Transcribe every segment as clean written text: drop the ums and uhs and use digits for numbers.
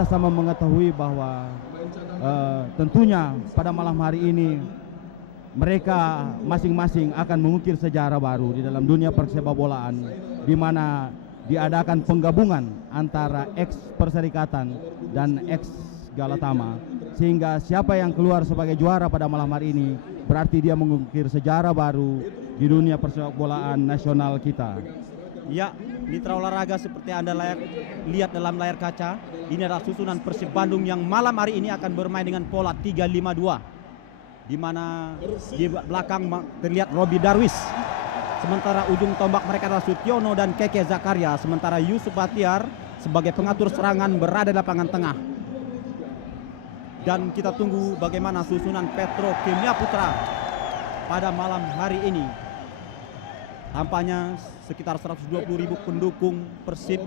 kita sama mengetahui bahwa tentunya pada malam hari ini mereka masing-masing akan mengukir sejarah baru di dalam dunia persepak-bolaan, di mana diadakan penggabungan antara ex Perserikatan dan ex Galatama, sehingga siapa yang keluar sebagai juara pada malam hari ini berarti dia mengukir sejarah baru di dunia persepak-bolaan nasional kita. Ya, mitra olahraga seperti Anda lihat dalam layar kaca, ini adalah susunan Persib Bandung yang malam hari ini akan bermain dengan pola 3-5-2, di mana di belakang terlihat Robi Darwis, sementara ujung tombak mereka adalah Sutiono dan Keke Zakaria, sementara Yusuf Batiar sebagai pengatur serangan berada di lapangan tengah. Dan kita tunggu bagaimana susunan Petrokimia Putra pada malam hari ini. Tampaknya sekitar 120.000 pendukung Persib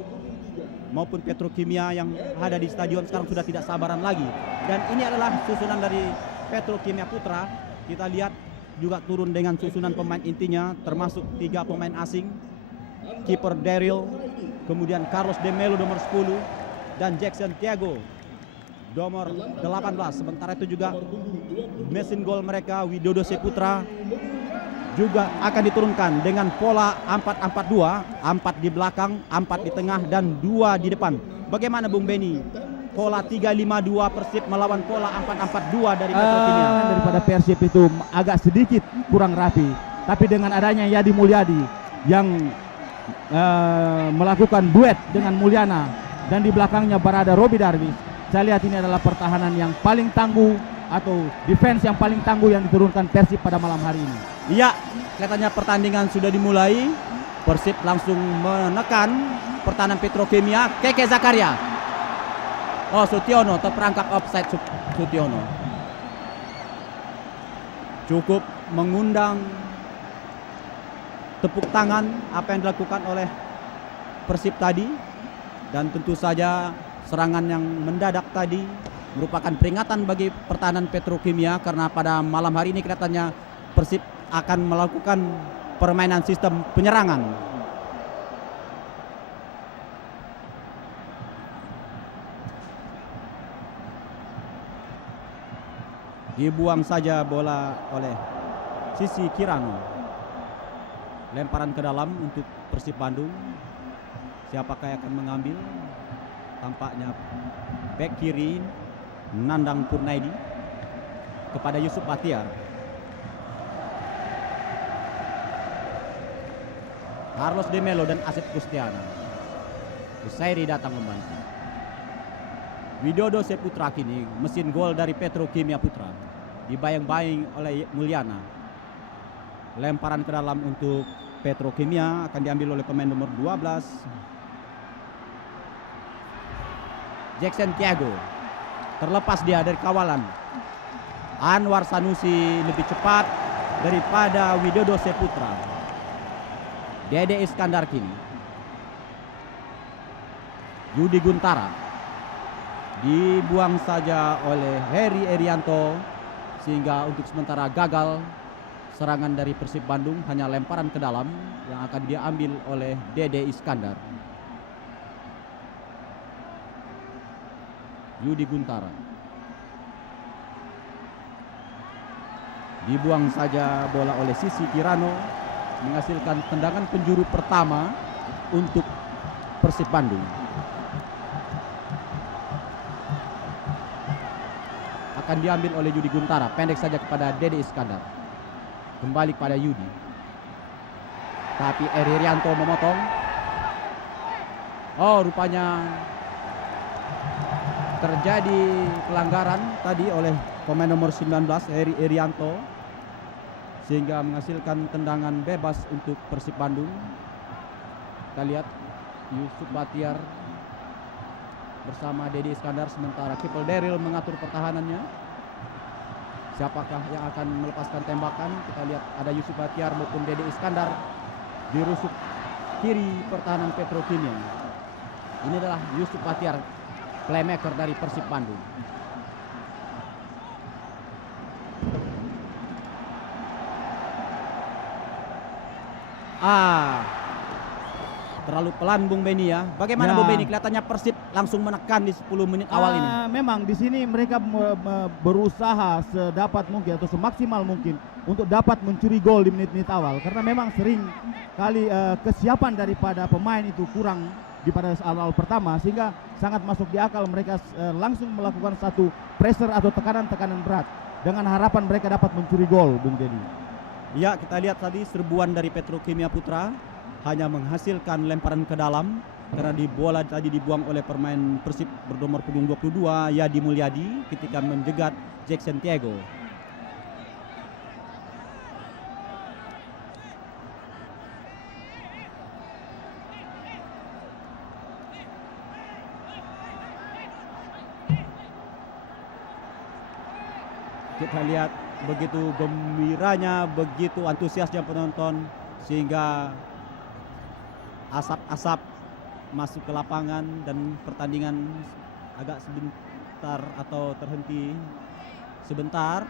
maupun Petrokimia yang ada di stadion sekarang sudah tidak sabaran lagi. Dan ini adalah susunan dari Petrokimia Putra. Kita lihat juga turun dengan susunan pemain intinya, termasuk 3 pemain asing, kiper Daryl, kemudian Carlos de Melo nomor 10 dan Jackson Thiago nomor 18. Sementara itu juga mesin gol mereka Widodo Seputra juga akan diturunkan dengan pola 4-4-2, 4 di belakang, 4 di tengah dan 2 di depan. Bagaimana Bung Beni? Pola 3-5-2 Persib melawan pola 4-4-2 dari Petrokimia. Daripada Persib itu agak sedikit kurang rapi, tapi dengan adanya Yadi Mulyadi yang melakukan duet dengan Mulyana dan di belakangnya berada Robi Darwis, saya lihat ini adalah pertahanan yang paling tangguh atau defense yang paling tangguh yang diturunkan Persib pada malam hari ini. Iya, kelihatannya pertandingan sudah dimulai. Persib langsung menekan pertahanan Petrokimia. Keke Zakaria. Oh, Sutiono terperangkap offside. Sutiono cukup mengundang tepuk tangan apa yang dilakukan oleh Persib tadi. Dan tentu saja serangan yang mendadak tadi merupakan peringatan bagi pertahanan Petrokimia, karena pada malam hari ini kelihatannya Persib akan melakukan permainan sistem penyerangan. Dibuang saja bola oleh Sisi Kirano. Lemparan ke dalam untuk Persib Bandung. Siapakah yang akan mengambil? Tampaknya bek kiri Nandang Purnaidi kepada Yusuf Batiar. Carlos de Melo dan Asep Kustiana. Usairi datang membantu. Widodo Seputra kini mesin gol dari Petrokimia Putra. Dibayang-bayang oleh Mulyana. Lemparan ke dalam untuk Petrokimia akan diambil oleh pemain nomor 12. Jackson Thiago. Terlepas dia dari kawalan. Anwar Sanusi lebih cepat daripada Widodo Seputra. Dede Iskandar kini. Yudi Guntara. Dibuang saja oleh Heri Erianto, sehingga untuk sementara gagal serangan dari Persib Bandung. Hanya lemparan ke dalam yang akan diambil oleh Dede Iskandar. Yudi Guntara. Dibuang saja bola oleh Sisi Kirano, menghasilkan tendangan penjuru pertama untuk Persib Bandung. Akan diambil oleh Yudi Guntara, pendek saja kepada Dede Iskandar. Kembali pada Yudi. Tapi Erianto memotong. Oh, rupanya terjadi pelanggaran tadi oleh pemain nomor 19 Heri Erianto, sehingga menghasilkan tendangan bebas untuk Persib Bandung. Kita lihat Yusuf Batiar bersama Dede Iskandar, sementara Kipel Daryl mengatur pertahanannya. Siapakah yang akan melepaskan tembakan? Kita lihat ada Yusuf Batiar maupun Dede Iskandar di rusuk kiri pertahanan Petrokimia. Ini adalah Yusuf Batiar, playmaker dari Persib Bandung. Terlalu pelan Bung Beni ya. Bagaimana Ya. Bung Beni? Kelihatannya Persib langsung menekan di 10 menit awal ini. Memang di sini mereka berusaha sedapat mungkin atau semaksimal mungkin untuk dapat mencuri gol di menit-menit awal, karena memang sering kali kesiapan daripada pemain itu kurang di pada awal pertama, sehingga sangat masuk di akal mereka langsung melakukan satu pressure atau tekanan-tekanan berat dengan harapan mereka dapat mencuri gol, Bung Dedi. Ya, kita lihat tadi serbuan dari Petrokimia Putra hanya menghasilkan lemparan ke dalam karena di bola tadi dibuang oleh pemain Persib bernomor punggung 22 Yadi Mulyadi ketika menjegat Jackson Tiago. Kita lihat begitu gembiranya, begitu antusiasnya penonton, sehingga asap-asap masuk ke lapangan dan pertandingan agak sebentar atau terhenti sebentar.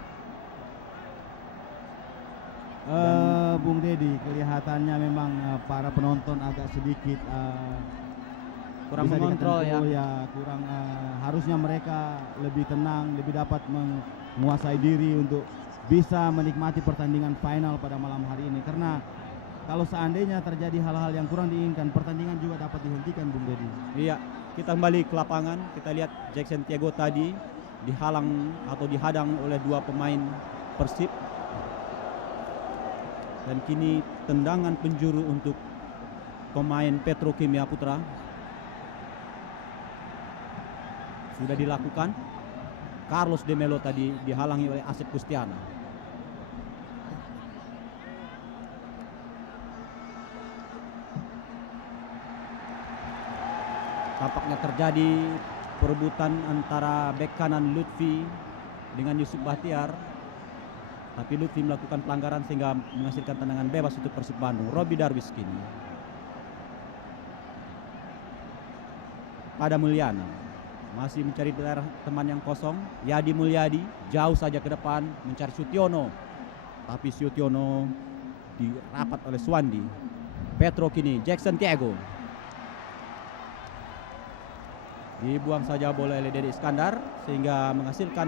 Bung Dedi, kelihatannya memang para penonton agak sedikit Kurang bisa mengontrol dikatakan, ya. kurang harusnya mereka lebih tenang, lebih dapat menguasai diri untuk bisa menikmati pertandingan final pada malam hari ini, karena kalau seandainya terjadi hal-hal yang kurang diinginkan, pertandingan juga dapat dihentikan, Bung Dedi. Iya, kita kembali ke lapangan. Kita lihat Jackson Tiago tadi dihalang atau dihadang oleh dua pemain Persib. Dan kini tendangan penjuru untuk pemain Petrokimia Putra sudah dilakukan. Carlos de Melo tadi dihalangi oleh Asep Kustiana. Tampaknya terjadi perebutan antara bek kanan Lutfi dengan Yusuf Bahtiar, tapi Lutfi melakukan pelanggaran sehingga menghasilkan tendangan bebas untuk Persib Bandung. Robi Darwis kini pada Mulyana, masih mencari daerah teman yang kosong. Yadi Mulyadi jauh saja ke depan mencari Sutiono, tapi Sutiono dirapat oleh Suwandi. Petro kini Jackson Tiago, dibuang saja bola oleh Dede Iskandar sehingga menghasilkan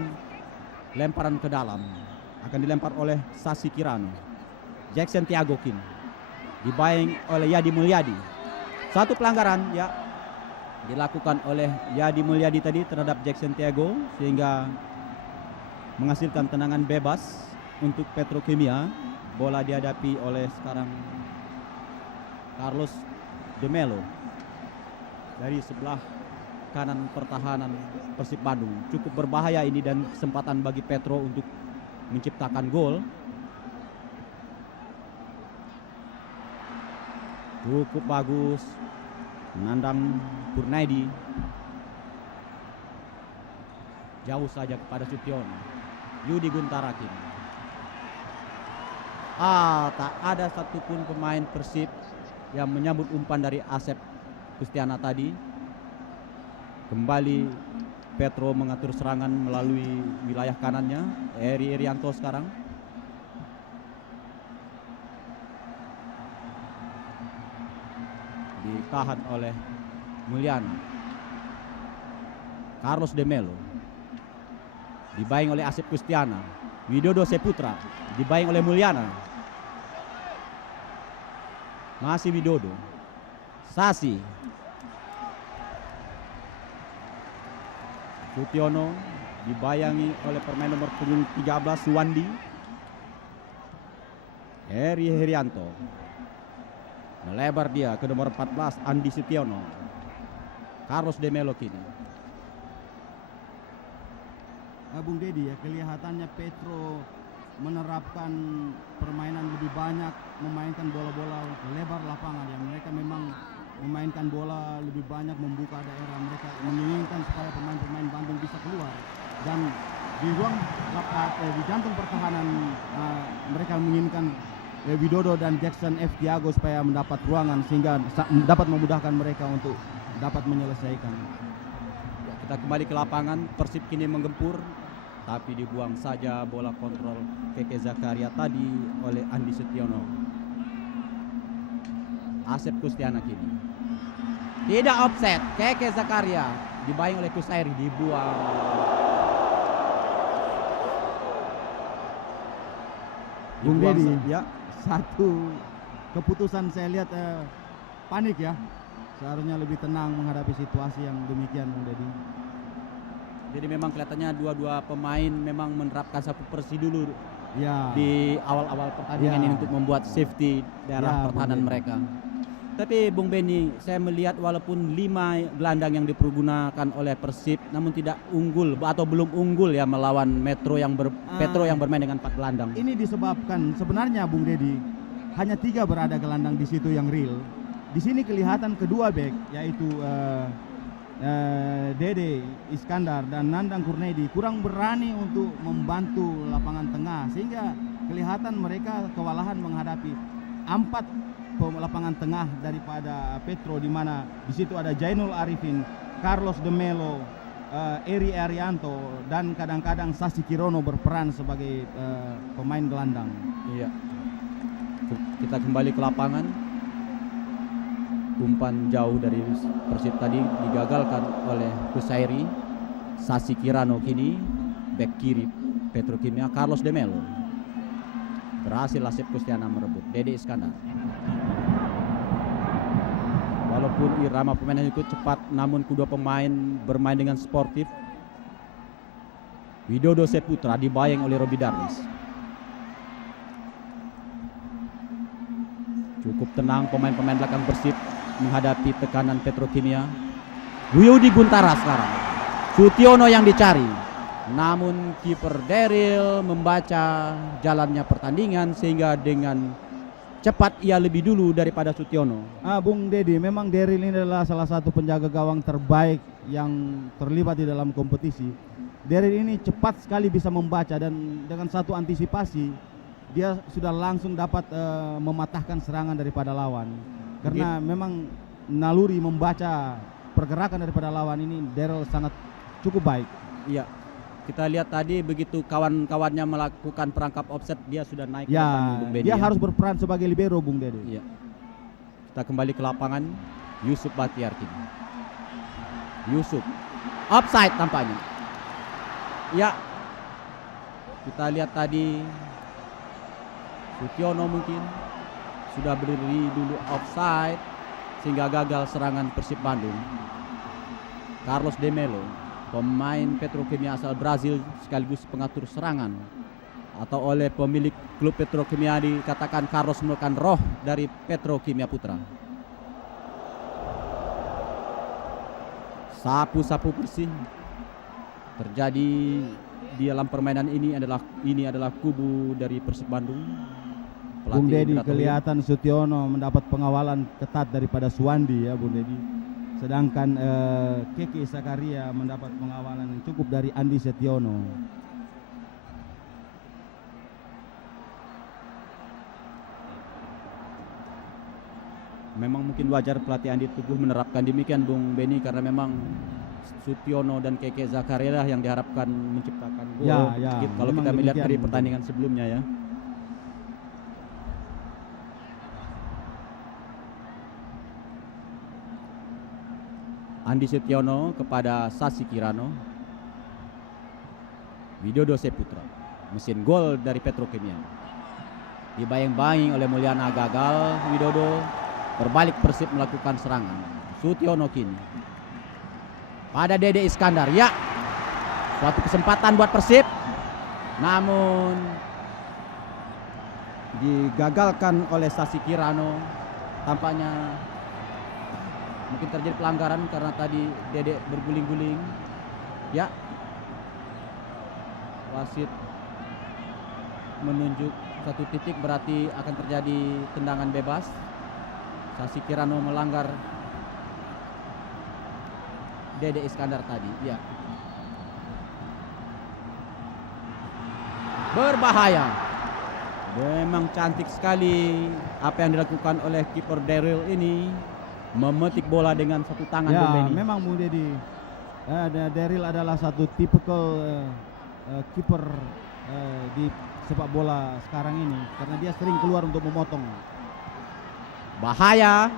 lemparan ke dalam. Akan dilempar oleh Sasi Kirano. Jackson Tiago kini dibayang oleh Yadi Mulyadi. Satu pelanggaran ya dilakukan oleh Yadi Mulyadi tadi terhadap Jackson Tiago sehingga menghasilkan tendangan bebas untuk Petrokimia. Bola dihadapi oleh sekarang Carlos de Melo dari sebelah kanan pertahanan Persib Bandung. Cukup berbahaya ini dan kesempatan bagi Petro untuk menciptakan gol. Cukup bagus menandang Purnaidi, jauh saja kepada Sutiono. Yudi Guntarakin. Tak ada satupun pemain Persib yang menyambut umpan dari Asep Kustiana tadi. Kembali Petro mengatur serangan melalui wilayah kanannya. Eri Irianto sekarang. Ditahan oleh Mulyana. Carlos de Melo dibayang oleh Asep Kustiana. Widodo Seputra dibayang oleh Mulyana. Masih Widodo. Sasi. Sutiono dibayangi oleh pemain nomor punggung 13 Suwandi. Eri Herianto melebar dia ke nomor 14 Andi Sutiono. Carlos de Melo kini. Bung Dedi, ya, kelihatannya Petro menerapkan permainan lebih banyak, memainkan bola-bola lebar lapangan, yang mereka memang memainkan bola lebih banyak, membuka daerah. Mereka menginginkan supaya pemain-pemain Bandung bisa keluar, dan di ruang di jantung pertahanan mereka menginginkan Widodo dan Jackson F. Tiago supaya mendapat ruangan sehingga dapat memudahkan mereka untuk dapat menyelesaikan. Kita kembali ke lapangan. Persib kini menggempur, tapi dibuang saja bola kontrol Keke Zakaria tadi oleh Andi Sutiono. Asep Kustiana kini Tidak offset. Keke Zakaria dibayang oleh Kusairi, dibuang. Bung Dedi, ya. satu keputusan saya lihat panik ya. Seharusnya lebih tenang menghadapi situasi yang demikian, Bung Dedi. Jadi memang kelihatannya dua-dua pemain memang menerapkan sapu bersih dulu Ya. di awal-awal pertandingan Ya. ini untuk membuat safety daerah Ya, pertahanan Bung Dedi. mereka. Tapi Bung Beni, saya melihat walaupun 5 gelandang yang dipergunakan oleh Persib, namun tidak unggul atau belum unggul ya melawan Petro yang bermain dengan 4 gelandang. Ini disebabkan sebenarnya Bung Dedi hanya 3 berada gelandang di situ yang real. Di sini kelihatan kedua back yaitu Dede Iskandar dan Nandang Kurnedi kurang berani untuk membantu lapangan tengah, sehingga kelihatan mereka kewalahan menghadapi 4 lapangan tengah daripada Petro, di mana di situ ada Jainul Arifin, Carlos de Melo, Eri Arianto, dan kadang-kadang Sasi Kirono berperan sebagai pemain gelandang. Iya. Kita kembali ke lapangan. Umpan jauh dari Persib tadi digagalkan oleh Kusairi. Sasi Kirano kini back kiri Petrokimia. Carlos de Melo berhasil Asep Kustiana merebut. Dede Iskandar. Walaupun irama permainan itu cepat, namun kedua pemain bermain dengan sportif. Widodo Seputra dibayang oleh Robi Darwis. Cukup tenang pemain-pemain belakang Persib menghadapi tekanan Petrokimia. Buyudi Guntara sekarang. Sutiono yang dicari. Namun kiper Daryl membaca jalannya pertandingan sehingga dengan cepat ia lebih dulu daripada Sutiono. Bung Dedi, memang Daryl ini adalah salah satu penjaga gawang terbaik yang terlibat di dalam kompetisi. Daryl ini cepat sekali bisa membaca dan dengan satu antisipasi dia sudah langsung dapat mematahkan serangan daripada lawan. Karena memang naluri membaca pergerakan daripada lawan ini Daryl sangat cukup baik. Iya. Kita lihat tadi begitu kawan-kawannya melakukan perangkap offset, dia sudah naik ke Ya, depan, Bung Beni, dia ya. harus berperan sebagai libero, Bung Dedi. Iya. Kita kembali ke lapangan. Yusuf Bahtiar kini. Yusuf offside tampaknya. Ya. Kita lihat tadi Sutiono mungkin sudah berdiri dulu offside sehingga gagal serangan Persib Bandung. Carlos de Melo, pemain Petrokimia asal Brazil sekaligus pengatur serangan, atau oleh pemilik klub Petrokimia dikatakan Carlos merupakan roh dari Petrokimia Putra. Sapu-sapu bersih terjadi di dalam permainan ini adalah kubu dari Persib Bandung. Bung Dedi, Indratoyo. kelihatan Sutiono mendapat pengawalan ketat daripada Suwandi ya Bung Dedi. Sedangkan Keke Zakaria mendapat pengawalan yang cukup dari Andi Setiono. Memang mungkin wajar pelatih Andi Tuguh menerapkan demikian Bung Beni, karena memang Sutiono dan Keke Zakaria lah yang diharapkan menciptakan gol. Ya, Kalau memang kita melihat demikian, dari Bung pertandingan sebelumnya ya. Andi Setiono kepada Sasi Kirano. Widodo Seputra, mesin gol dari Petrokimia. Dibayang-bayang oleh Mulyana, gagal. Widodo berbalik, Persib melakukan serangan. Sutiono kini pada Dede Iskandar. Ya, suatu kesempatan buat Persib, namun digagalkan oleh Sasi Kirano. Tampaknya mungkin terjadi pelanggaran karena tadi Dede berguling-guling. Ya, wasit menunjuk satu titik, berarti akan terjadi tendangan bebas. Sasi Kirano melanggar Dede Iskandar tadi. Ya, berbahaya. Memang cantik sekali apa yang dilakukan oleh kiper Daryl ini, memetik bola dengan satu tangan. Ya, Bung Beni. memang Bung Dedi, Daryl adalah satu tipikal kiper di sepak bola sekarang ini, karena dia sering keluar untuk memotong. Bahaya.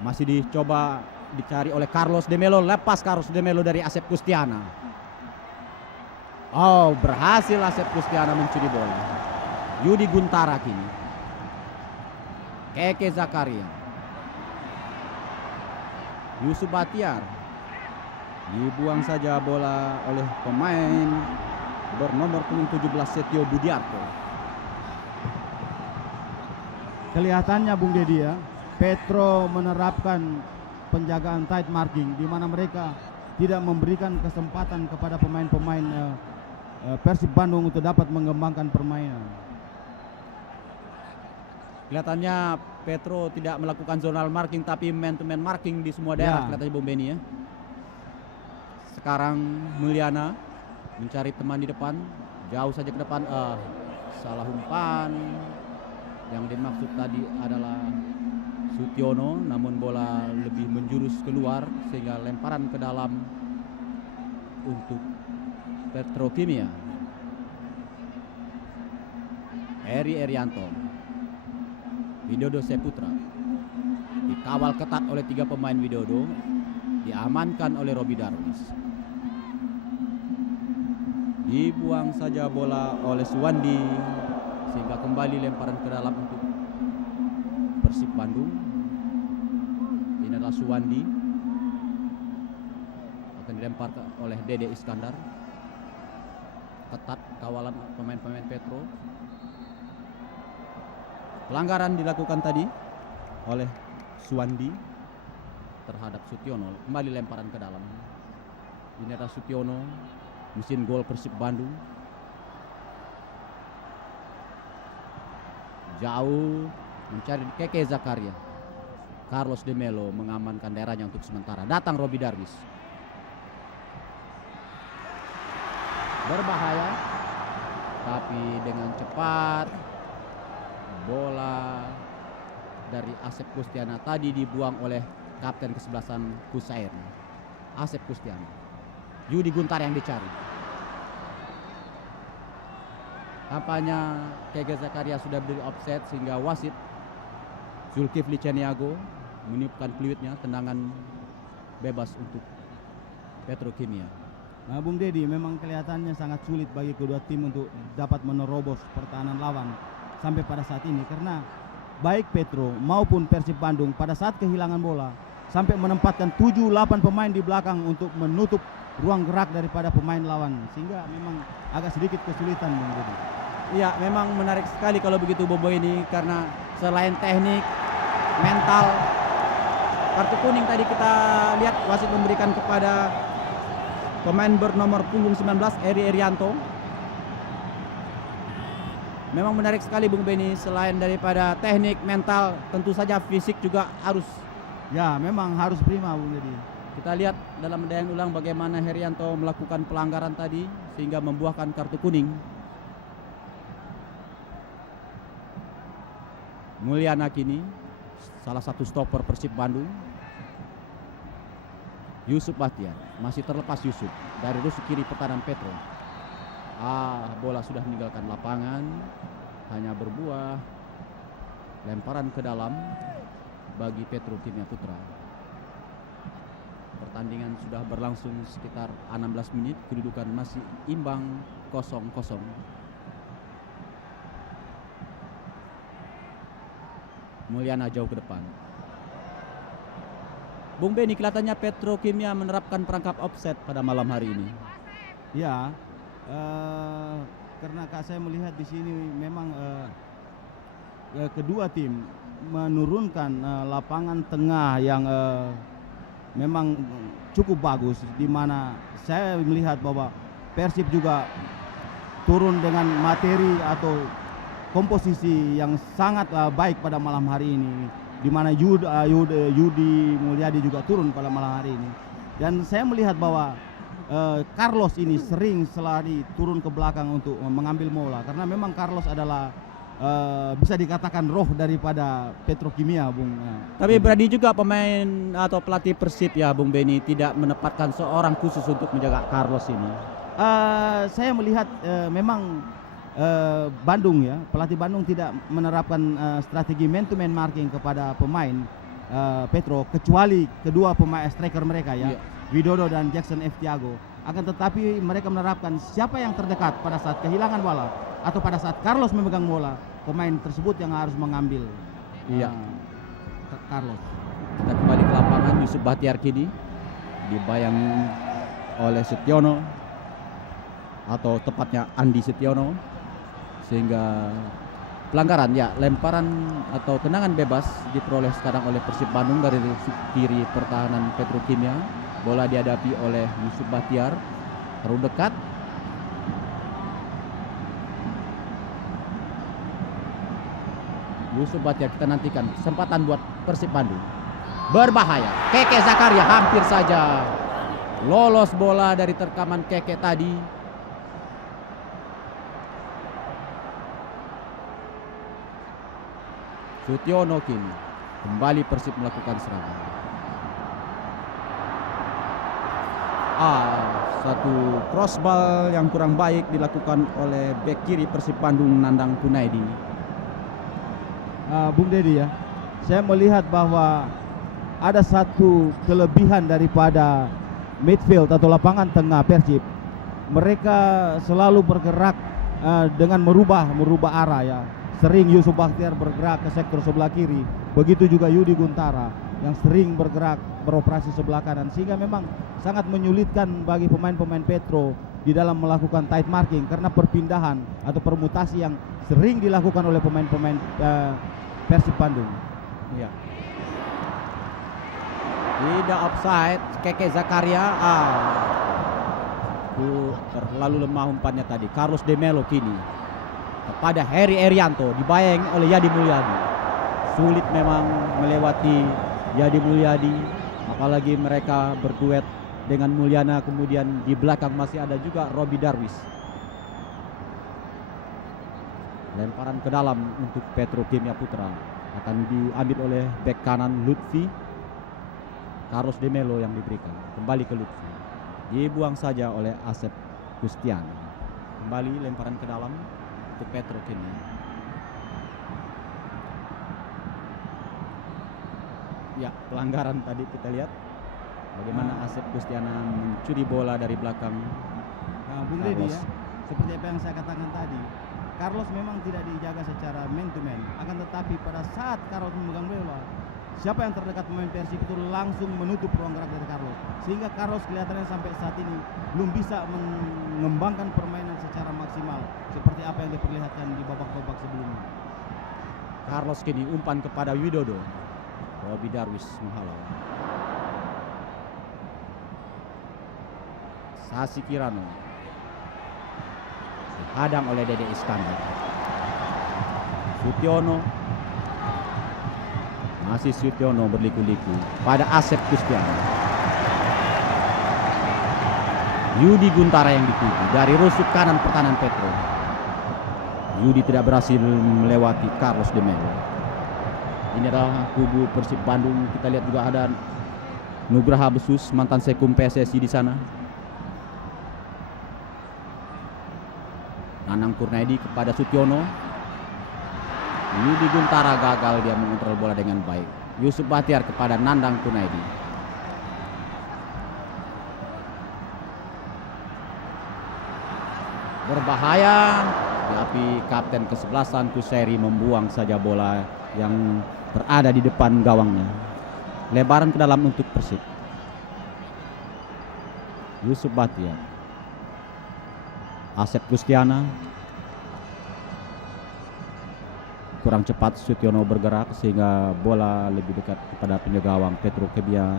Masih dicoba dicari oleh Carlos de Melo, lepas Carlos de Melo dari Asep Kustiana. Oh, berhasil Asep Kustiana mencuri bola. Yudi Guntara kini. Keke Zakaria. Yusuf Batiar. Dibuang saja bola oleh pemain bernomor punggung 17 Setio Budiarto. Kelihatannya Bung Dedi ya, Petro menerapkan penjagaan tight marking di mana mereka tidak memberikan kesempatan kepada pemain-pemain Persib Bandung untuk dapat mengembangkan permainan. Kelihatannya Petro tidak melakukan zonal marking tapi man to man marking di semua daerah, kelihatannya Bung Beni ya. Sekarang Mulyana mencari teman di depan, jauh saja ke depan, salah umpan. Yang dimaksud tadi adalah Sutiono, namun bola lebih menjurus keluar sehingga lemparan ke dalam untuk Petrokimia. Eri Erianto, Widodo Seputra dikawal ketat oleh 3 pemain Widodo, diamankan oleh Robi Darwis. Dibuang saja bola oleh Suwandi sehingga kembali lemparan ke dalam untuk Persib Bandung. Ini adalah Suwandi, akan dilempar oleh Dede Iskandar. Ketat kawalan pemain-pemain Petro. Pelanggaran dilakukan tadi oleh Suwandi terhadap Sutiono. Kembali lemparan ke dalam. Ini adalah Sutiono, mesin gol Persib Bandung. Jauh mencari Keke Zakaria. Carlos de Melo mengamankan daerahnya untuk sementara. Datang Robi Darwis. Berbahaya, tapi dengan cepat bola dari Asep Kustiana tadi dibuang oleh kapten kesebelasan Kusair, Asep Kustiana. Yudi Guntar yang dicari. Tampaknya Keke Zakaria sudah berdiri offset sehingga wasit Zulkifli Ceniago meniupkan peluitnya, tendangan bebas untuk Petrokimia. Nah, Bung Dedi, memang kelihatannya sangat sulit bagi kedua tim untuk dapat menerobos pertahanan lawan sampai pada saat ini, karena baik Petro maupun Persib Bandung pada saat kehilangan bola sampai menempatkan 7-8 pemain di belakang untuk menutup ruang gerak daripada pemain lawan, sehingga memang agak sedikit kesulitan Bung Dedi. Iya, memang menarik sekali kalau begitu Bobo ini, karena selain teknik, mental, kartu kuning tadi kita lihat wasit memberikan kepada pemain bernomor punggung 19 Eri Erianto. Memang menarik sekali Bung Beni, selain daripada teknik, mental, tentu saja fisik juga harus. Ya, memang harus prima Bung Dedi. Kita lihat dalam mendayan ulang bagaimana Herianto melakukan pelanggaran tadi sehingga membuahkan kartu kuning. Mulyana kini salah satu stopper Persib Bandung. Yusuf Bahtiar masih terlepas Yusuf dari rusuk kiri pertahanan Petro. Bola sudah meninggalkan lapangan, hanya berbuah lemparan ke dalam bagi Petrokimia Putra. Pertandingan sudah berlangsung sekitar 16 menit, kedudukan masih imbang 0-0. Mulyana jauh ke depan. Bung Beni, kelihatannya Petrokimia menerapkan perangkap offset pada malam hari ini. Ya, karena saya melihat di sini memang kedua tim menurunkan lapangan tengah yang memang cukup bagus, di mana saya melihat bahwa Persib juga turun dengan materi atau komposisi yang sangat baik pada malam hari ini, di mana Yudi Mulyadi juga turun pada malam hari ini. Dan saya melihat bahwa Carlos ini sering selalu turun ke belakang untuk mengambil bola, karena memang Carlos adalah bisa dikatakan roh daripada Petrokimia, Bung. Tapi berarti juga pemain atau pelatih Persib ya Bung Beni tidak menempatkan seorang khusus untuk menjaga Carlos ini. Saya melihat memang Bandung ya, pelatih Bandung tidak menerapkan strategi man to man marking kepada pemain, Petro, kecuali kedua pemain striker mereka ya, Iya. Widodo dan Jackson F. Tiago. Akan tetapi mereka menerapkan siapa yang terdekat pada saat kehilangan bola atau pada saat Carlos memegang bola, pemain tersebut yang harus mengambil. Iya. Carlos. Kita kembali ke lapangan. Yusuf Bahtiar kini dibayangi oleh Setiono, atau tepatnya Andi Setiono, sehingga pelanggaran ya, lemparan atau tendangan bebas diperoleh sekarang oleh Persib Bandung dari kiri pertahanan Petrokimia. Bola dihadapi oleh Yusuf Bahtiar, terlalu dekat. Yusuf Bahtiar, kita nantikan kesempatan buat Persib Bandung. Berbahaya, Keke Zakaria hampir saja lolos bola dari terkaman Keke tadi. Sutiono kini kembali Persib melakukan serangan. Satu crossball yang kurang baik dilakukan oleh bek kiri Persib Bandung, Nandang Kunaidi. Bung Dedi ya, saya melihat bahwa ada satu kelebihan daripada midfield atau lapangan tengah Persib. Mereka selalu bergerak dengan merubah arah ya. Sering Yusuf Bahtiar bergerak ke sektor sebelah kiri, begitu juga Yudi Guntara yang sering bergerak beroperasi sebelah kanan, sehingga memang sangat menyulitkan bagi pemain-pemain Petro di dalam melakukan tight marking karena perpindahan atau permutasi yang sering dilakukan oleh pemain-pemain Persib Bandung. Ya. Tidak offside, Keke Zakaria. Terlalu lemah umpannya tadi. Carlos De Melo kini kepada Heri Erianto, dibayangi oleh Yadi Mulyadi. Sulit memang melewati Yadi Mulyadi, apalagi mereka berduet dengan Mulyana. Kemudian di belakang masih ada juga Robi Darwis. Lemparan ke dalam untuk Petrokimia Putra akan diambil oleh bek kanan Lutfi. Carlos De Melo yang diberikan kembali ke Lutfi, dibuang saja oleh Asep Gustian. Kembali lemparan ke dalam untuk Petrokimia. Ya, pelanggaran tadi kita lihat bagaimana Asep Gustiana mencuri bola dari belakang. Bung Dedi ya, seperti apa yang saya katakan tadi, Carlos memang tidak dijaga secara man to man, akan tetapi pada saat Carlos memegang bola, siapa yang terdekat pemain Persib itu langsung menutup ruang gerak dari Carlos, sehingga Carlos kelihatannya sampai saat ini belum bisa mengembangkan permainan secara maksimal seperti apa yang diperlihatkan di babak-babak sebelumnya. Carlos kini umpan kepada Widodo. Robi Darwis menghalau. Sasi Kirano dihadang oleh Dede Iskandar. Sutiono, masih Sutiono berliku-liku pada Asep Gustiana. Yudi Guntara yang dituju dari rusuk kanan pertahanan Petro. Yudi tidak berhasil melewati Carlos De Melo. Ini adalah kubu Persib Bandung. Kita lihat juga ada Nugraha Besus, mantan sekum PSSI di sana. Nanang Kurnaidi kepada Sutiono. Yudi Guntara gagal dia mengontrol bola dengan baik. Yusuf Bahtiar kepada Nandang Kurnaidi. Berbahaya, tapi kapten kesebelasan Kuseri membuang saja bola yang berada di depan gawangnya. Lebaran ke dalam untuk Persib. Yusuf Bahtiar, Asep Gustiana, kurang cepat Sutiono bergerak sehingga bola lebih dekat kepada penjaga gawang Petrokimia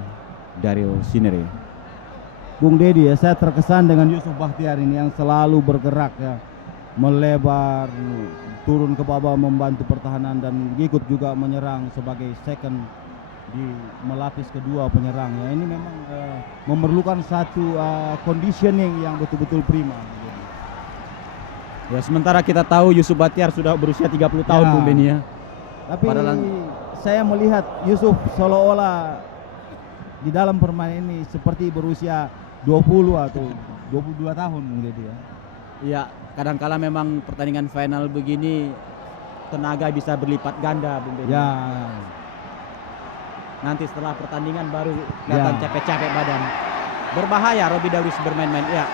Daryl Sinere. Bung Dedi ya, saya terkesan dengan Yusuf Bahtiar ini yang selalu bergerak ya, melebar, turun ke bawah membantu pertahanan dan ikut juga menyerang sebagai second di melapis kedua penyerang ya. Ini memang memerlukan satu conditioning yang betul-betul prima. Ya, sementara kita tahu Yusuf Bahtiar sudah berusia 30 tahun, Bung Beni ya. Tapi saya melihat Yusuf seolah-olah di dalam permainan ini seperti berusia 20 atau 22 tahun Bung Dedi ya. Iya, kadang-kala memang pertandingan final begini tenaga bisa berlipat ganda, Bung Dedi. Ya. Nanti setelah pertandingan baru kelihatan Ya. capek-capek badan. Berbahaya Robi Darwis bermain-main. Ya.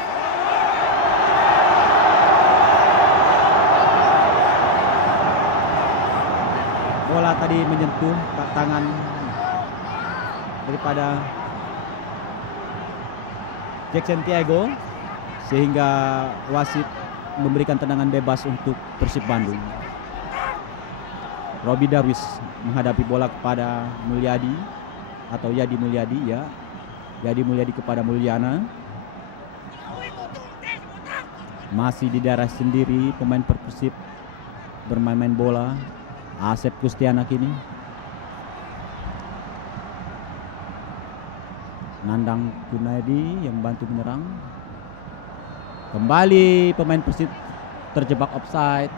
Bola tadi menyentuh tangan daripada Jackson Tiago sehingga wasit memberikan tendangan bebas untuk Persib Bandung. Robi Darwis menghadapi bola kepada Mulyadi atau Yadi Mulyadi ya. Yadi Mulyadi kepada Mulyana. Masih di daerah sendiri pemain Persib bermain-main bola. Asep Kustiana kini. Nandang Kunaidi yang bantu menyerang. Kembali pemain Persib terjebak offside.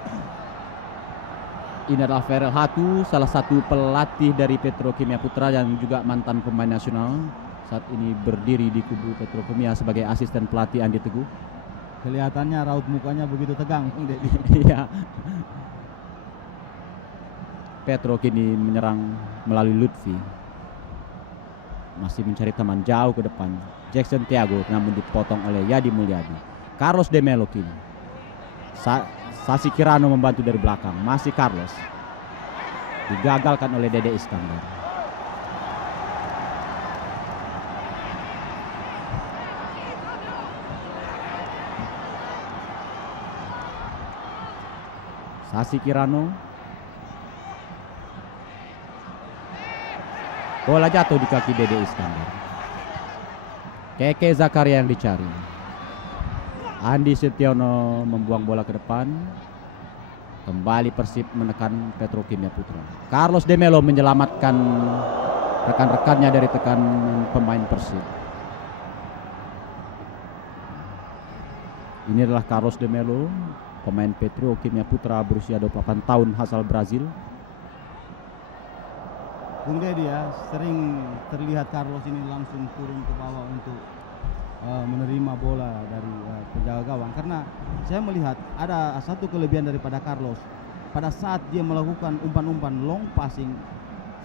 Ini adalah Ferel Hatu, salah satu pelatih dari Petrokimia Putra dan juga mantan pemain nasional. Saat ini berdiri di kubu Petrokimia sebagai asisten pelatih Andi Teguh. Kelihatannya raut mukanya begitu tegang, Bung Dedi. Iya. Petro kini menyerang melalui Lutfi. Masih mencari teman jauh ke depan. Jackson Tiago namun dipotong oleh Yadi Mulyadi. Carlos de Melo kini. Sasi Kirano membantu dari belakang. Masih Carlos. Digagalkan oleh Dede Iskandar. Sasi Kirano. Bola jatuh di kaki Dede Iskandar. Keke Zakaria yang dicari. Andi Setiono membuang bola ke depan. Kembali Persib menekan Petrokimia Putra. Carlos de Melo menyelamatkan rekan-rekannya dari tekanan pemain Persib. Ini adalah Carlos de Melo, pemain Petrokimia Putra berusia 28 tahun asal Brazil. Bung Dedi ya, sering terlihat Carlos ini langsung turun ke bawah untuk menerima bola dari penjaga gawang, karena saya melihat ada satu kelebihan daripada Carlos. Pada saat dia melakukan umpan-umpan long passing,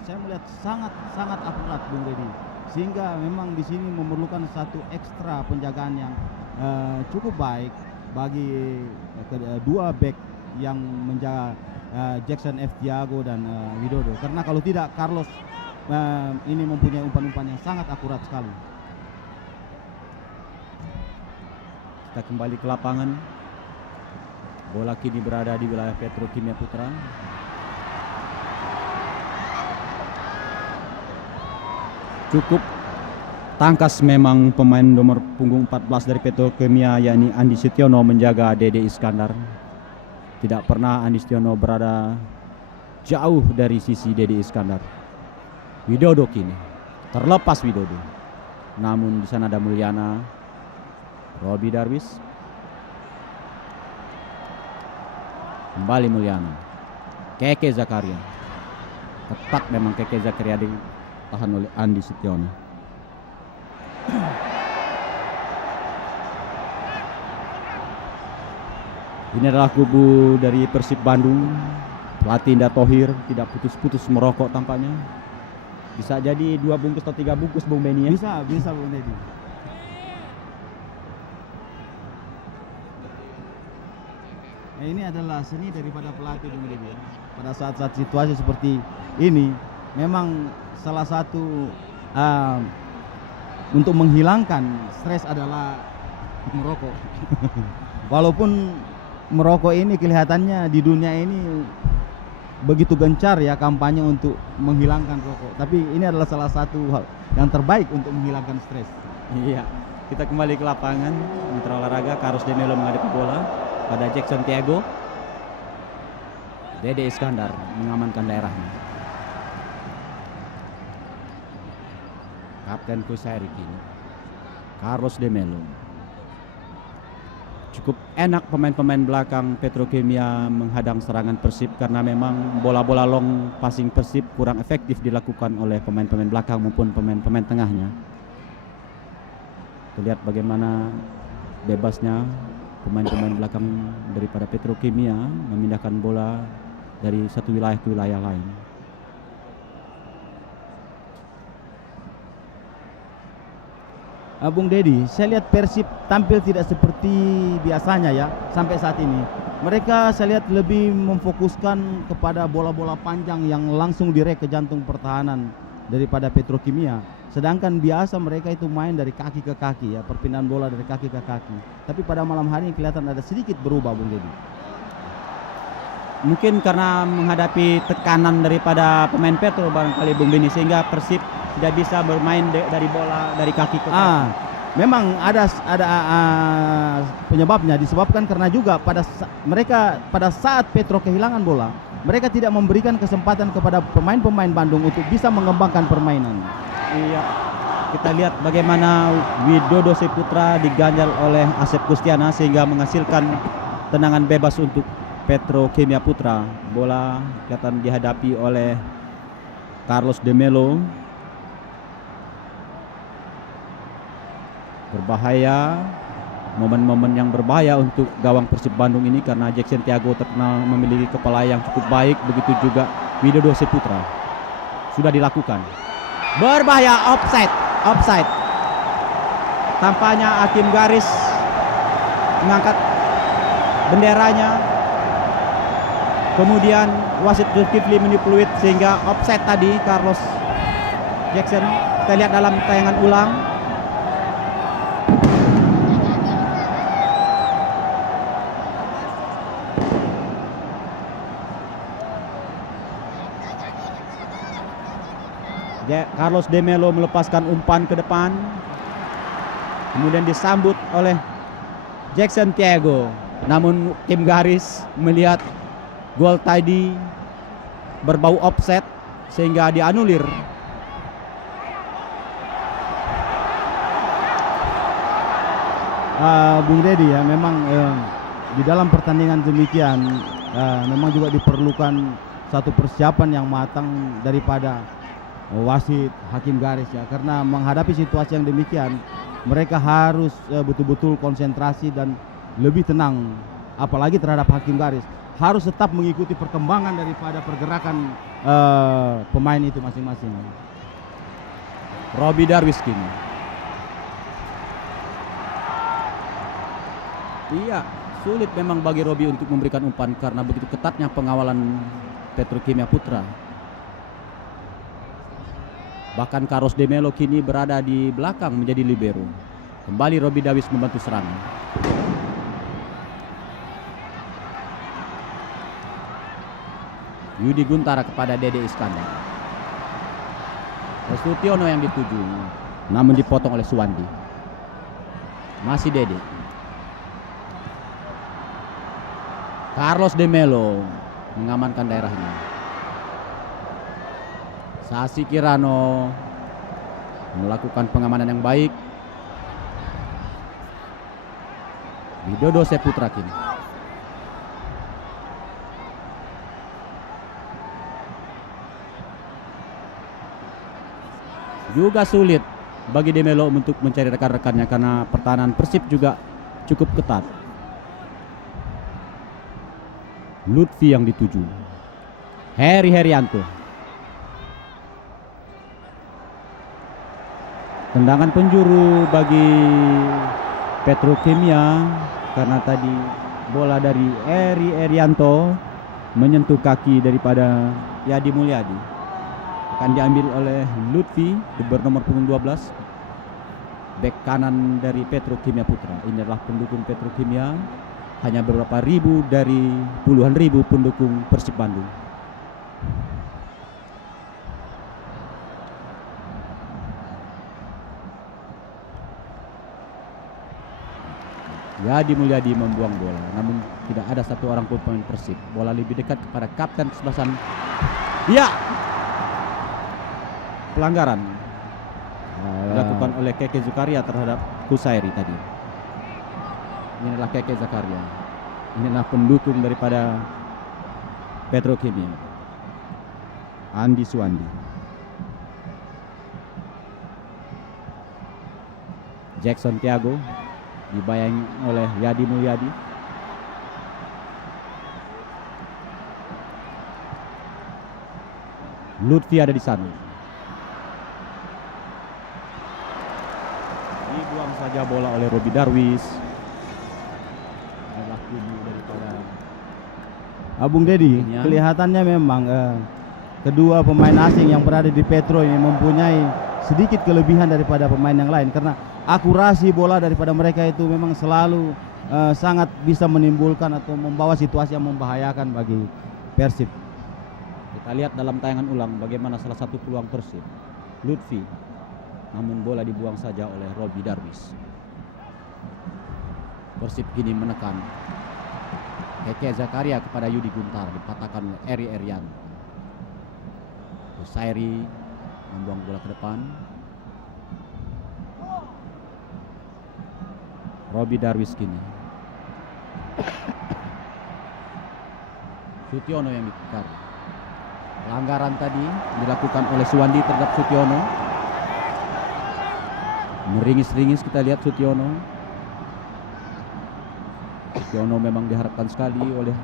saya melihat sangat akurat, Bung Dedi, sehingga memang di sini memerlukan satu ekstra penjagaan yang cukup baik bagi dua back yang menjaga Jackson F. Tiago dan Widodo, karena kalau tidak Carlos ini mempunyai umpan-umpan yang sangat akurat sekali. Kita kembali ke lapangan. Bola kini berada di wilayah Petrokimia Putra. Cukup tangkas memang pemain nomor punggung 14 dari Petrokimia, yakni Andi Setiono, menjaga Dede Iskandar. Tidak pernah Andi Setiono berada jauh dari sisi Dede Iskandar. Widodo kini terlepas Widodo. Namun di sana ada Mulyana. Robi Darwis. Kembali Mulyana. Keke Zakaria. Ketat memang Keke Zakaria ditahan oleh Andi Setiono. Ini adalah kubu dari Persib Bandung. Pelatih Indah Thohir tidak putus-putus merokok tampaknya. Bisa jadi 2 bungkus atau 3 bungkus, Bung Beni ya? Bisa Bung Dedi. Ini adalah seni daripada pelatih, Bung Dedi. Pada saat-saat situasi seperti ini, memang salah satu untuk menghilangkan stres adalah merokok. Walaupun merokok ini kelihatannya di dunia ini begitu gencar ya kampanye untuk menghilangkan rokok, tapi ini adalah salah satu hal yang terbaik untuk menghilangkan stres. Iya, kita kembali ke lapangan. Mitra olahraga, Carlos de Melo menghadapi bola pada Jackson Tiago. Dede Iskandar mengamankan daerahnya. Kapten Kusairi kini Carlos de Melo. Cukup enak pemain-pemain belakang Petrokimia menghadang serangan Persib, karena memang bola-bola long passing Persib kurang efektif dilakukan oleh pemain-pemain belakang maupun pemain-pemain tengahnya. Terlihat bagaimana bebasnya pemain-pemain belakang daripada Petrokimia memindahkan bola dari satu wilayah ke wilayah lain. Bung Dedi, saya lihat Persib tampil tidak seperti biasanya ya sampai saat ini. Mereka saya lihat lebih memfokuskan kepada bola-bola panjang yang langsung direk ke jantung pertahanan daripada Petrokimia. Sedangkan biasa mereka itu main dari kaki ke kaki ya, perpindahan bola dari kaki ke kaki. Tapi pada malam hari ini kelihatan ada sedikit berubah, Bung Dedi. Mungkin karena menghadapi tekanan daripada pemain Petro barangkali Bung Beni, sehingga Persib tidak bisa bermain dari bola dari kaki ke kaki. Memang ada penyebabnya, disebabkan karena juga mereka pada saat Petro kehilangan bola, mereka tidak memberikan kesempatan kepada pemain-pemain Bandung untuk bisa mengembangkan permainan. Iya, kita lihat bagaimana Widodo Saputra diganjal oleh Asep Kustiana sehingga menghasilkan tendangan bebas untuk Petrokimia Putra. Bola kelihatan dihadapi oleh Carlos de Melo. Berbahaya, momen-momen yang berbahaya untuk gawang Persib Bandung ini karena Jackson Tiago terkenal memiliki kepala yang cukup baik, begitu juga Widodo Saputra. Sudah dilakukan. Berbahaya, offside. Tampaknya hakim garis mengangkat benderanya. Kemudian wasit Zulkifli meniup sehingga offside tadi Carlos Jackson. Kita lihat dalam tayangan ulang. Carlos de Melo melepaskan umpan ke depan, kemudian disambut oleh Jackson Tiago. Namun tim garis melihat gol tadi berbau offset sehingga dianulir. Bung Dedi ya, memang di dalam pertandingan demikian memang juga diperlukan satu persiapan yang matang daripada wasit, hakim garis ya, karena menghadapi situasi yang demikian mereka harus betul-betul konsentrasi dan lebih tenang, apalagi terhadap hakim garis, harus tetap mengikuti perkembangan daripada pergerakan pemain itu masing-masing. Robi Darwiskin. Iya, sulit memang bagi Robi untuk memberikan umpan karena begitu ketatnya pengawalan Petrokimia Putra. Bahkan Carlos de Melo kini berada di belakang menjadi libero. Kembali Robi Dawis membantu serangan. Yudi Guntara kepada Dede Iskandar. Restutiono yang dituju, namun dipotong oleh Suwandi. Masih Dede. Carlos de Melo mengamankan daerahnya. Sasi Kirano melakukan pengamanan yang baik. Widodo Saputra kini. Juga sulit bagi De Melo untuk mencari rekan-rekannya karena pertahanan Persib juga cukup ketat. Lutfi yang dituju. Herianto. Tendangan penjuru bagi Petrokimia karena tadi bola dari Herianto menyentuh kaki daripada Yadi Mulyadi. Akan diambil oleh Lutfi bernomor punggung 12, bek kanan dari Petrokimia Putra. Ini adalah pendukung Petrokimia, hanya beberapa ribu dari puluhan ribu pendukung Persib Bandung. Yadi Mulyadi membuang bola, namun tidak ada satu orang pun pemain Persib. Bola lebih dekat kepada kapten kesebelasan. Ya, pelanggaran dilakukan oleh Keke Zakaria terhadap Kusairi tadi. Ini adalah Keke Zakaria. Ini adalah pendukung daripada Petrokimia. Andi Suwandi. Jackson Tiago dibayangi oleh Yadi Mulyadi. Lutfi ada di sana. Dibuang saja bola oleh Robi Darwis. Adalah kubu daripada Bung Dedi, Ya. kelihatannya memang kedua pemain asing yang berada di Petro ini mempunyai sedikit kelebihan daripada pemain yang lain, karena akurasi bola daripada mereka itu memang selalu sangat bisa menimbulkan atau membawa situasi yang membahayakan bagi Persib. Kita lihat dalam tayangan ulang bagaimana salah satu peluang Persib, Lutfi, namun bola dibuang saja oleh Robi Darwis. Persib kini menekan Keke Zakaria kepada Yudi Guntar, dipatahkan oleh Eri Erian. Husairi membuang bola ke depan. Robi Darwis kini. Sutiono yang dikar. Pelanggaran tadi dilakukan oleh Suwandi terhadap Sutiono. Meringis-ringis kita lihat Sutiono. Sutiono memang diharapkan sekali oleh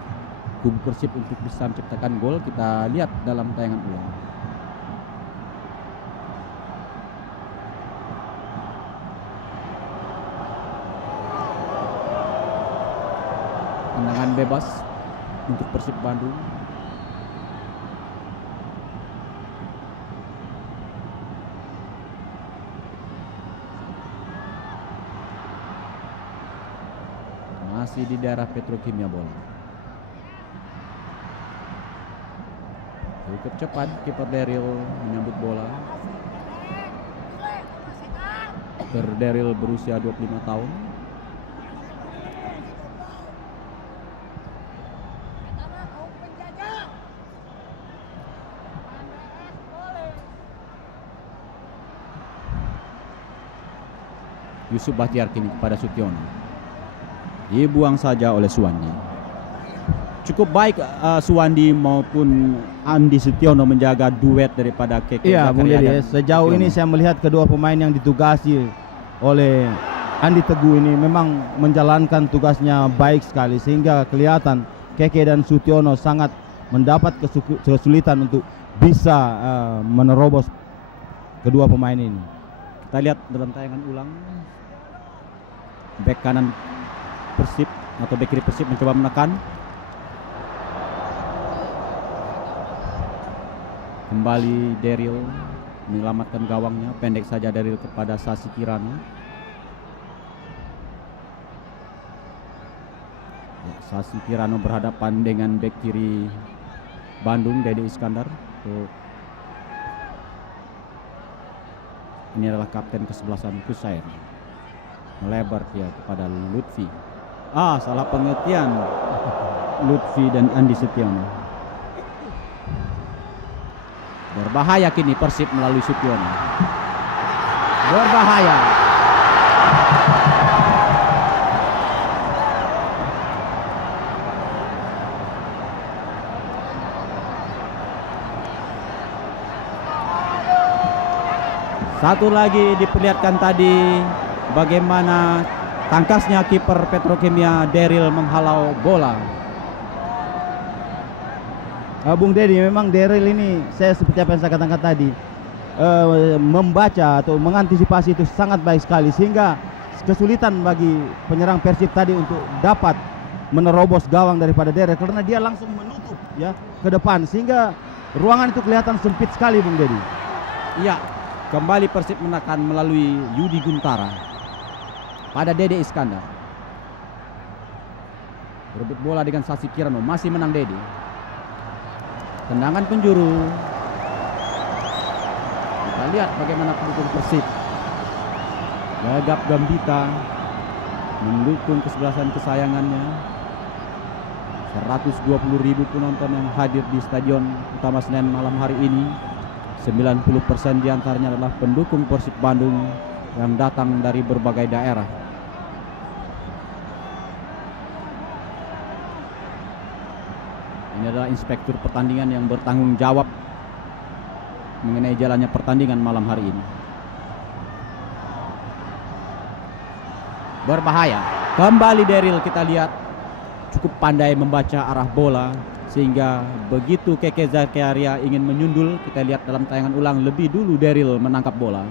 kubu Persib untuk bisa menciptakan gol. Kita lihat dalam tayangan ulang. Tendangan bebas untuk Persib Bandung. Masih di daerah Petrokimia bola. Cukup cepat kiper Daryl menyambut bola. Kiper Daryl berusia 25 tahun. Yusuf Bahtiar kini kepada Sutiono. Dibuang saja oleh Suwandi. Cukup baik Suwandi maupun Andi Sutiono menjaga duet daripada Keke Iya, Bung Zakaria Dedi, dan sejauh ini Sutiono. saya melihat kedua pemain yang ditugasi oleh Andi Teguh ini memang menjalankan tugasnya baik sekali, sehingga kelihatan Keke dan Sutiono sangat mendapat kesulitan untuk bisa menerobos kedua pemain ini. Kita lihat dalam tayangan ulang. Bek kanan Persib atau bek kiri Persib mencoba menekan. Kembali Daryl menyelamatkan gawangnya, pendek saja Daryl kepada Sasi Kirana. Ya, Sasi Kirana berhadapan dengan bek kiri Bandung, Dede Iskandar. Ini adalah kapten kesebelasan Kusair. Melebar dia kepada Lutfi. Salah pengertian. Lutfi dan Andi Sutiono. Berbahaya kini Persib melalui Sutiono. Berbahaya. Satu lagi diperlihatkan tadi bagaimana tangkasnya kiper Petrokimia Daryl menghalau bola. Bung Dedi, memang Daryl ini saya seperti apa yang saya katakan tadi, membaca atau mengantisipasi itu sangat baik sekali, sehingga kesulitan bagi penyerang Persib tadi untuk dapat menerobos gawang daripada Daryl karena dia langsung menutup ya ke depan, sehingga ruangan itu kelihatan sempit sekali, Bung Dedi. Iya, kembali Persib menekan melalui Yudi Guntara pada Dede Iskandar. Berebut bola dengan Sasi Kirano, masih menang Dede. Tendangan penjuru. Kita lihat bagaimana pendukung Persib. Gagap Gambita mendukung kesebelasan kesayangannya. 120.000 penonton yang hadir di Stadion Utama Senen malam hari ini. 90% diantaranya adalah pendukung Persib Bandung yang datang dari berbagai daerah. Ini adalah inspektur pertandingan yang bertanggung jawab mengenai jalannya pertandingan malam hari ini. Berbahaya. Kembali Daryl, kita lihat cukup pandai membaca arah bola, sehingga begitu Keke Zakaria ingin menyundul, kita lihat dalam tayangan ulang lebih dulu Daryl menangkap bola.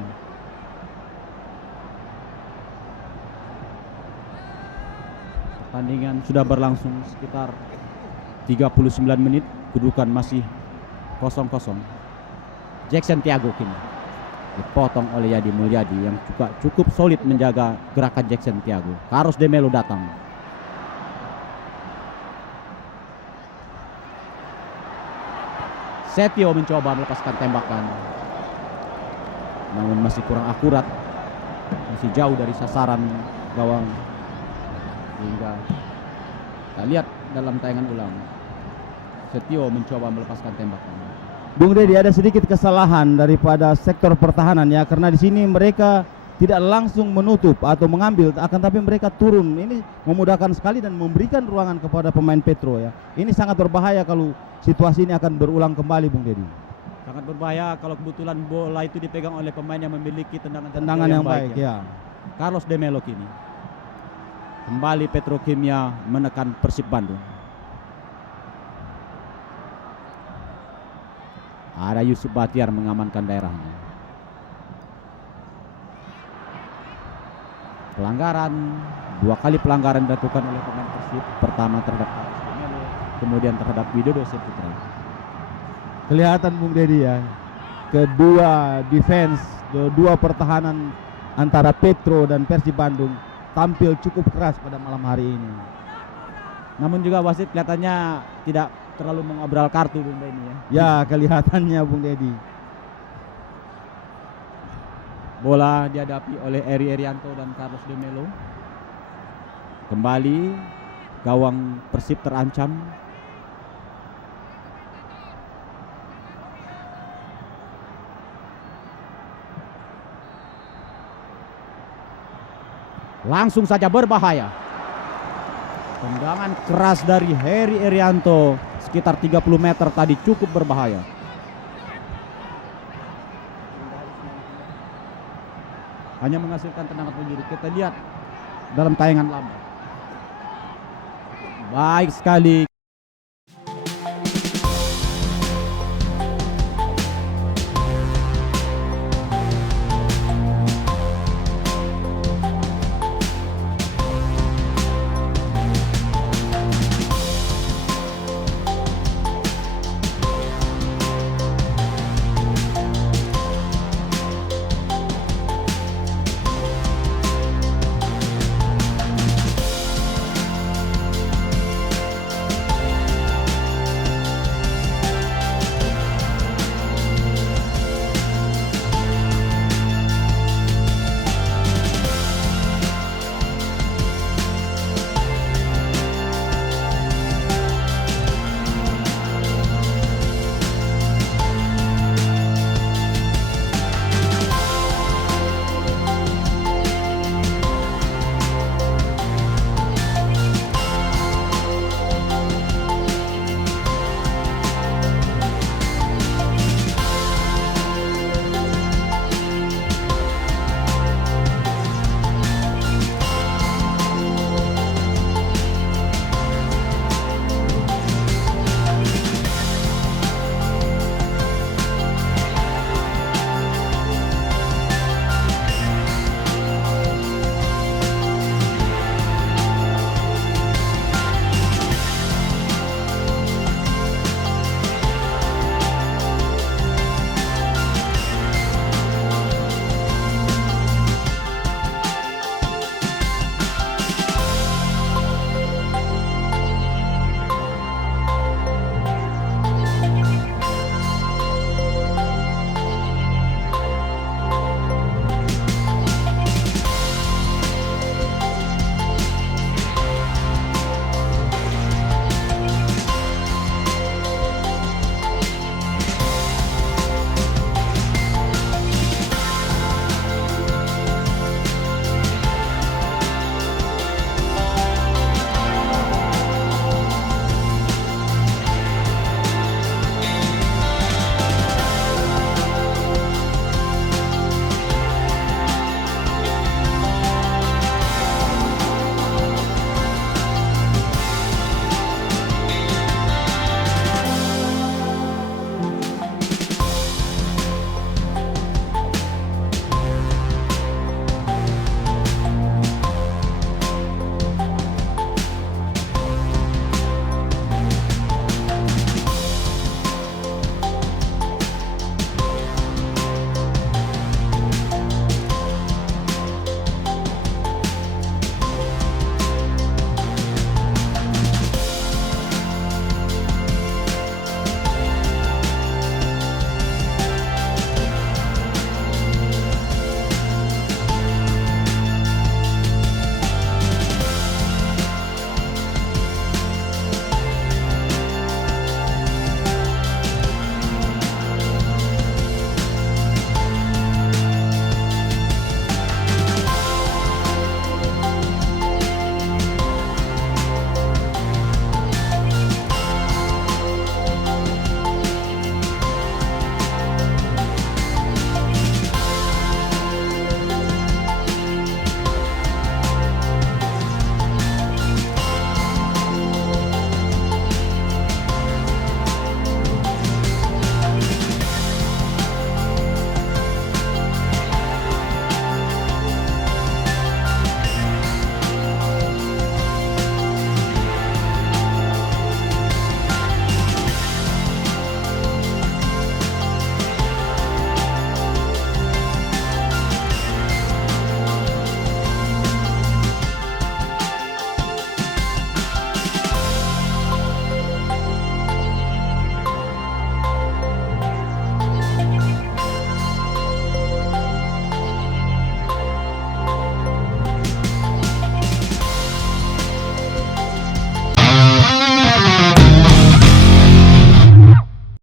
Pertandingan sudah berlangsung sekitar 39 menit, kedudukan masih 0-0. Jackson Tiago kini dipotong oleh Yadi Mulyadi yang juga cukup solid menjaga gerakan Jackson Tiago. Carlos de Melo datang. Setio mencoba melepaskan tembakan, namun masih kurang akurat, masih jauh dari sasaran gawang. Hingga kita lihat dalam tayangan ulang, Setio mencoba melepaskan tembakan. Bung Dedi, ada sedikit kesalahan daripada sektor pertahanan ya, karena di sini mereka tidak langsung menutup atau mengambil, akan tapi mereka turun. Ini memudahkan sekali dan memberikan ruangan kepada pemain Petro ya. Ini sangat berbahaya kalau situasi ini akan berulang kembali, Bung Dedi. Sangat berbahaya kalau kebetulan bola itu dipegang oleh pemain yang memiliki tendangan yang baik ya. Carlos de Melo kini kembali Petrokimia menekan Persib Bandung. Ada Yusuf Batiar mengamankan daerahnya. Pelanggaran, 2 kali pelanggaran dilakukan oleh pemain Persib. Pertama terhadap Carlos de Melo, kemudian terhadap Widodo Saputra. Kelihatan Bung Dedi ya, kedua defense, kedua pertahanan antara Petro dan Persib Bandung tampil cukup keras pada malam hari ini. Namun juga wasit kelihatannya tidak terlalu mengobral kartu, Bung Dedi ya. Ya, kelihatannya Bung Dedi. Bola dihadapi oleh Eri Erianto dan Carlos de Melo. Kembali gawang Persib terancam. Langsung saja berbahaya. Tendangan keras dari Heri Erianto sekitar 30 meter tadi cukup berbahaya. Hanya menghasilkan tendangan penjuru. Kita lihat dalam tayangan lama. Baik sekali